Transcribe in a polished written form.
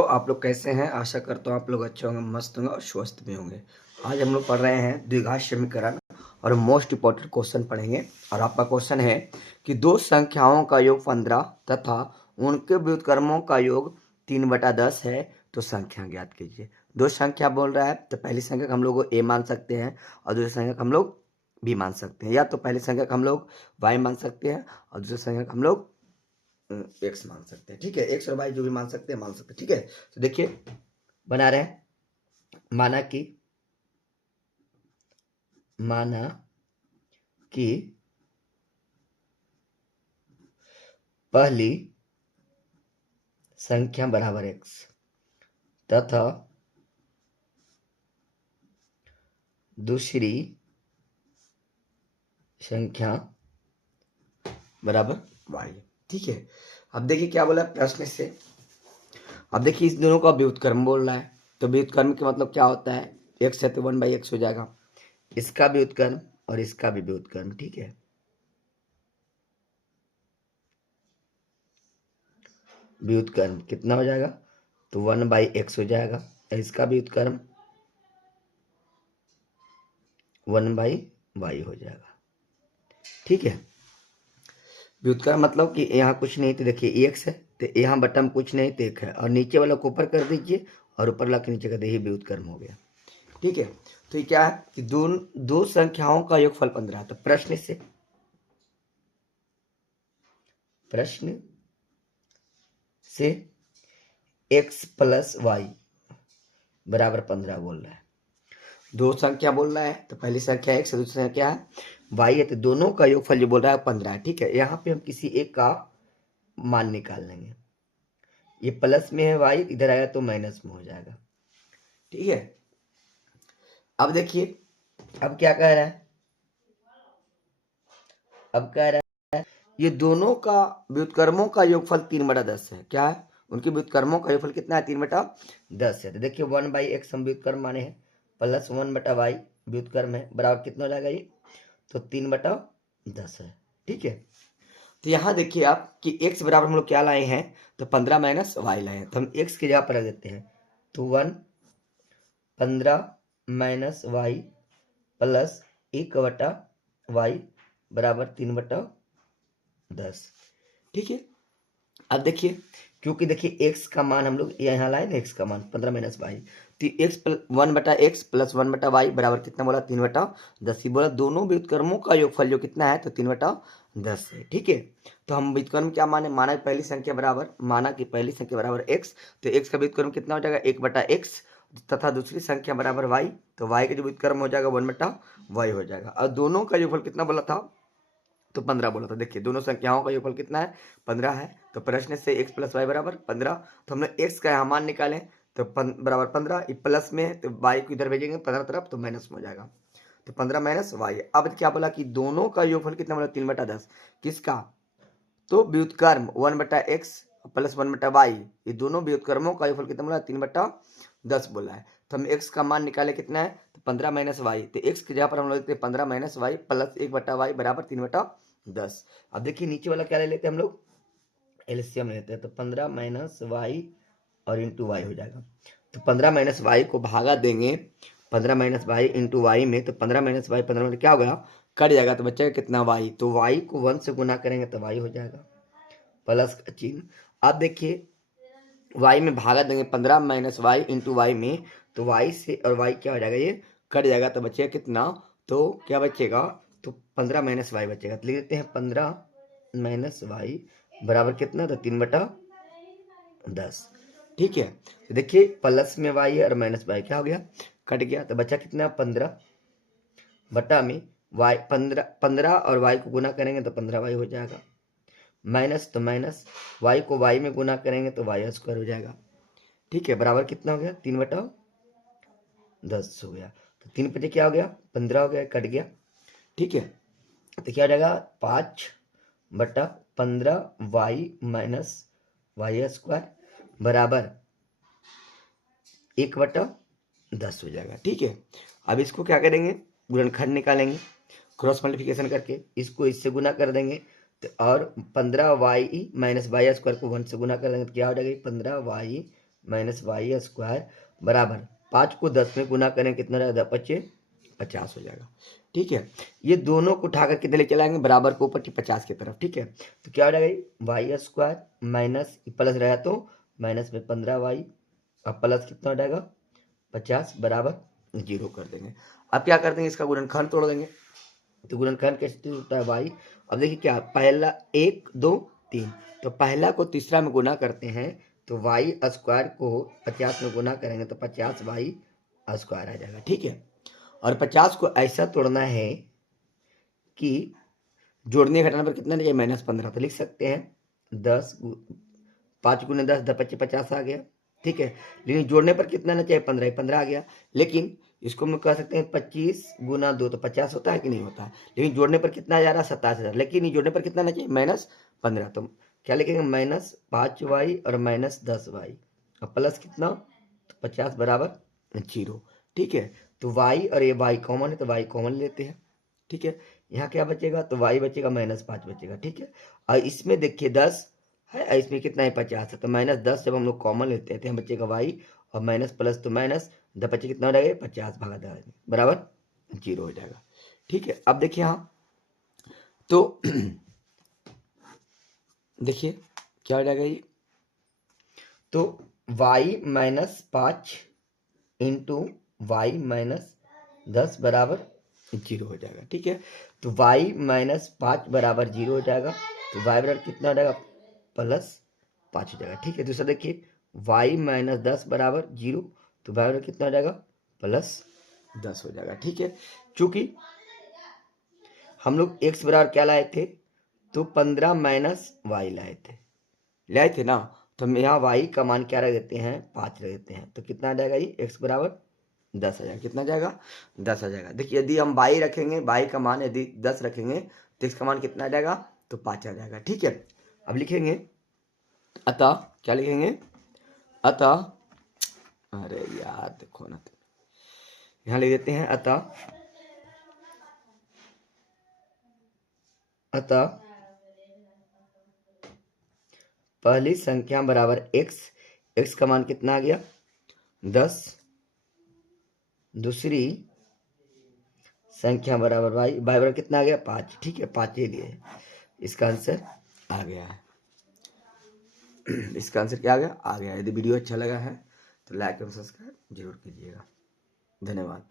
तो आप लोग कैसे हैं? आशा करता हूँ आप लोग अच्छे होंगे, मस्त होंगे और स्वस्थ भी होंगे। आज हम लोग पढ़ रहे हैं द्विघात समीकरण और मोस्ट इम्पोर्टेंट क्वेश्चन पढ़ेंगे। और आपका क्वेश्चन है कि दो संख्याओं का योग 15 तथा उनके व्युत्क्रमों का योग 3/10 है, तो संख्या ज्ञात कीजिए। दो संख्या बोल रहा है तो पहली संख्या को हम लोग ए मान सकते हैं और दूसरी संख्या को हम लोग बी मान सकते हैं, या तो पहली संख्या को हम लोग वाई मान सकते हैं और दूसरी संख्या को हम लोग एक्स मान सकते हैं। ठीक है, एक्स और वाई जो भी मान सकते हैं मान सकते हैं। ठीक है, तो देखिए बना रहे हैं। माना कि पहली संख्या बराबर एक्स तथा दूसरी संख्या बराबर वाई। ठीक है, अब देखिए क्या बोला प्रश्न से। अब देखिए इस दोनों का व्युत्क्रम बोल रहा है, तो व्युत्क्रम का मतलब क्या होता है? एक्स है तो 1/x हो जाएगा, इसका व्युत्क्रम और इसका भी व्युत्क्रम। ठीक है, व्युत्क्रम कितना हो जाएगा? तो 1/x हो जाएगा, इसका व्युत्क्रम 1/y हो जाएगा। ठीक है, व्युत्क्रम मतलब कि यहाँ कुछ नहीं तो देखिए एक्स है, तो यहाँ बटन कुछ नहीं तो एक है, और नीचे वाला को ऊपर कर दीजिए और ऊपर वाला के नीचे कर दीजिए, व्युत्क्रम हो गया। ठीक है, तो ये क्या है कि दो संख्याओं का योगफल 15। तो प्रश्न से x प्लस वाई बराबर 15 बोल रहा है। दो संख्या बोल रहा है तो पहली संख्या x है, दूसरी संख्या क्या है? y है, तो दोनों का योगफल जो बोल रहा है 15 है। ठीक है, यहाँ पे हम किसी एक का मान निकाल लेंगे। ये प्लस में है y, इधर आएगा तो माइनस में हो जाएगा। ठीक है, अब देखिए अब क्या कह रहा है? अब कह रहा है ये दोनों का व्युत्क्रमों का योगफल 3/10 है। क्या है? उनके व्युत्क्रमों का योगफल कितना है? 3/10 है। तो देखिए 1/x हम व्युत्क्रम माने हैं, प्लस 1/y व्युत्क्रम है, बराबर कितना हो जाएगा ये? तो 3/10 है। ठीक है, तो यहाँ देखिए आप कि x बराबर हम लोग क्या लाए हैं? तो 15 माइनस वाई लाए हैं, तो हम x की जगह पर रख देते हैं। तो 15 माइनस वाई प्लस 1/y बराबर 3/10। ठीक है, अब देखिए क्योंकि देखिए x का मान हम लोग यहाँ लाए ना, x का मान 15 माइनस वाई, तो x 1/x प्लस 1/y बराबर कितना बोला? 3/10 ही बोला। दोनों व्युत्क्रमों का योगफल जो कितना है? तो 3/10 है। ठीक है, तो हम व्युत्क्रम क्या माने? माना कि पहली संख्या बराबर x, तो x का व्युत्क्रम कितना हो जाएगा? 1/x तथा दूसरी संख्या बराबर y, तो y का जो व्युत्क्रम हो जाएगा 1/y हो जाएगा। और दोनों का योगफल कितना बोला था? तो 15 बोला था। देखिए दोनों संख्याओं का योगफल कितना है? 15 है। तो प्रश्न से x प्लस वाई बराबर 15, तो हमने x का यहाँ मान निकालें तो बराबर 15, प्लस में है तो y को इधर भेजेंगे 15 तरफ, तो माइनस में हो जाएगा। तो 15 माइनस वाई। अब क्या बोला कि दोनों का योगफल कितना बोला? 3/10। किसका? तो व्युत्क्रम 1/x प्लस 1/y, ये दोनों व्युत्क्रमों का योगफल कितना बोला? 3/10 बोला है। तो हम x का मान निकाले कितना है? तो 15 माइनस वाई, तो x की जगह पर हम लोग लेते हैं 15 माइनस वाई प्लस 1/y बराबर 3/10। अब देखिए नीचे वाला क्या ले लेते हैं हम लोग? एलसीएम लेते हैं, तो 15 माइनस वाई और इंटू वाई हो जाएगा। तो 15 माइनस वाई को भागा देंगे 15 माइनस वाई इंटू वाई में, तो 15 माइनस वाई 15 में क्या हो गया? कट जाएगा, तो बचेगा कितना? वाई। तो वाई को 1 से गुना करेंगे तो वाई हो जाएगा, प्लस का चिन्ह। अब देखिए वाई में भागा देंगे 15 माइनस वाई इंटू वाई में, तो वाई से और वाई क्या हो जाएगा? ये कट जाएगा, तो बचेगा कितना? तो क्या बचेगा? तो 15 माइनस वाई बचेगा, तो लिख देते हैं 15 माइनस वाई बराबर कितना? तो 3/10। ठीक है, तो देखिए प्लस में वाई और माइनस वाई क्या हो गया? कट गया, तो बचा कितना? 15 बटा में वाई 15 और वाई को गुना करेंगे तो 15y हो जाएगा, माइनस तो माइनस, वाई को वाई में गुना करेंगे तो वाई स्क्वायर हो जाएगा। ठीक है, बराबर कितना हो गया? 3/10 हो गया। तो 3 पे क्या हो गया? 15 हो गया, कट गया। ठीक है, तो क्या हो जाएगा? 5/15y माइनस वाई स्क्वायर बराबर 1/10 हो जाएगा। ठीक है, अब इसको क्या करेंगे? गुणनखंड निकालेंगे, क्रॉस मल्टीप्लिकेशन करके इसको इससे गुना कर देंगे, तो और 15y माइनस वाई स्क्वायर को 1 से गुना कर देंगे तो क्या हो जाएगा? 15y माइनस वाई स्क्वायर बराबर 5 को 10 में गुना करें कितना रहेगा 50 हो जाएगा। ठीक है, ये दोनों को उठाकर कितने ले चलाएंगे बराबर को ऊपर 50 की तरफ। ठीक है, तो क्या हो जाएगा वाई स्क्वायर माइनस प्लस रहेगा तो माइनस में 15y और प्लस कितना हो जाएगा 50 बराबर 0 कर देंगे। अब क्या कर देंगे इसका गुणनखंड तोड़ देंगे। तो गुणनखंड कैसे होता है वाई। अब देखिए क्या पहला 1 2 3, तो पहला को तीसरा में गुना करते हैं तो वाई स्क्वायर को 50 में गुना करेंगे तो 50 वाई स्क्वायर आ जाएगा। ठीक है, और 50 को ऐसा तोड़ना है कि जोड़ने घटाने पर कितना चाहिए -15, तो लिख सकते हैं 10 5 गुने 10 10 25 50 आ गया। ठीक है, लेकिन जोड़ने पर कितना ना चाहिए 15 आ गया। लेकिन इसको हम कह सकते हैं 25 गुना 2 तो 50 होता है कि नहीं होता है। लेकिन जोड़ने पर कितना आ जा रहा है 27,000, लेकिन ये जोड़ने पर कितना ना चाहिए -15, तो क्या लिखेंगे -5y और -10y और प्लस कितना तो 50 बराबर 0। ठीक है, तो y और ये y कॉमन है तो y कॉमन लेते हैं। ठीक है, यहाँ क्या बचेगा तो y बचेगा -5 बचेगा। ठीक है, और इसमें देखिए 10 है और इसमें कितना है 50 है, तो -10 जब हम लोग कॉमन लेते हैं तो यहाँ बचेगा y और माइनस प्लस तो माइनस 10 कितना हो जाएगा 50 भागा 10 बराबर 0 हो जाएगा। ठीक है, अब देखिए यहाँ तो देखिए क्या हो जाएगा ये, तो y -5 इंटू वाई -10 बराबर 0 हो जाएगा। ठीक है, तो y -5 बराबर 0 हो जाएगा, तो y बराबर कितना हो जाएगा +5 हो जाएगा। ठीक है, दूसरा देखिए y -10 बराबर 0, तो y बराबर कितना हो जाएगा +10 हो जाएगा। ठीक है, चूंकि हम लोग x बराबर क्या लाए थे तो 15 माइनस वाई लाए थे ना, तो हम यहाँ y का मान क्या रख देते हैं 5 रख देते हैं, तो कितना आ जाएगा ये x बराबर 10 आ जाएगा। कितना जाएगा 10 आ जाएगा। देखिए यदि हम y रखेंगे, y का मान यदि 10 रखेंगे तो x का मान कितना आ जाएगा तो 5 आ जाएगा। ठीक है, अब लिखेंगे अतः, क्या लिखेंगे अतः, अरे यार देखो ना, यहाँ लिख देते हैं अतः पहली संख्या बराबर x का मान कितना आ गया 10, दूसरी संख्या बराबर y बराबर कितना आ गया 5। ठीक है, 5 ही लिए इसका आंसर आ गया है। इसका आंसर क्या आ गया। यदि वीडियो अच्छा लगा है तो लाइक और सब्सक्राइब जरूर कीजिएगा। धन्यवाद।